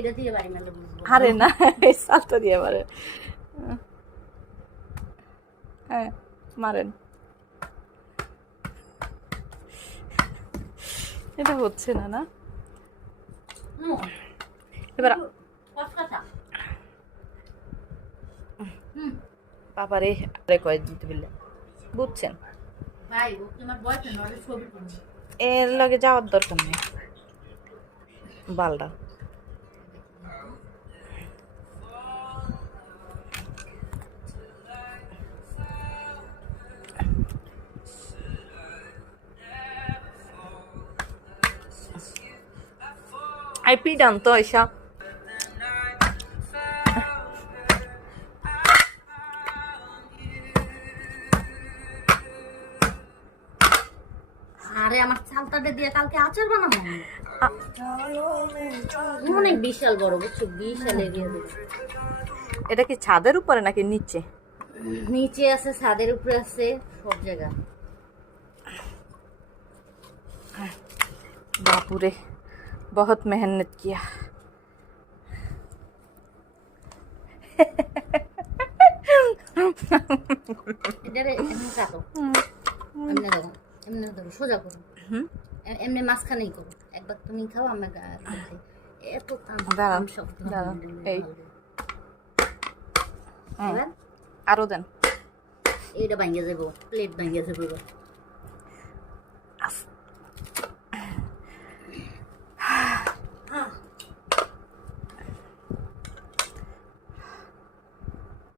এটা দিয়ে বাড়ি মেলে বুঝব। আরে না এই সালটা দিয়ে মারে। হ্যাঁ মারেন। এটা হচ্ছে না না? এবার বাবারে আরে কয়ে দিতে বললে। বুঝছেন? এর লগে যাওয়ার দরকার নেই। বালটা Ai pidan toisa. আরে আমার চালটাতে দিয়ে কালকে আচার বানাবো অনেক বিশাল বড় বুঝছ? বিশাল এরিয়া এটা কি ছাদের উপরে নাকি নিচে? নিচে আছে ছাদের উপরে আছে সব জায়গা। বাপুরে। बहुत मेहनत किया এটারে এমনি কাটো এমনি দেখো এমনি দেখো সোজা করো হুম এ- এমনি মাঝখানেই করো একবার তুমি খাও আমরা গা- খাই। এত কাম দাঁড়াও, কাম শক্ত হবে দাঁড়াও, না, এই। ভালো। হুম। এবার আরো দেন এইটা ভাঙ্গে যাবো প্লেট ভাঙ্গে যাবো এবার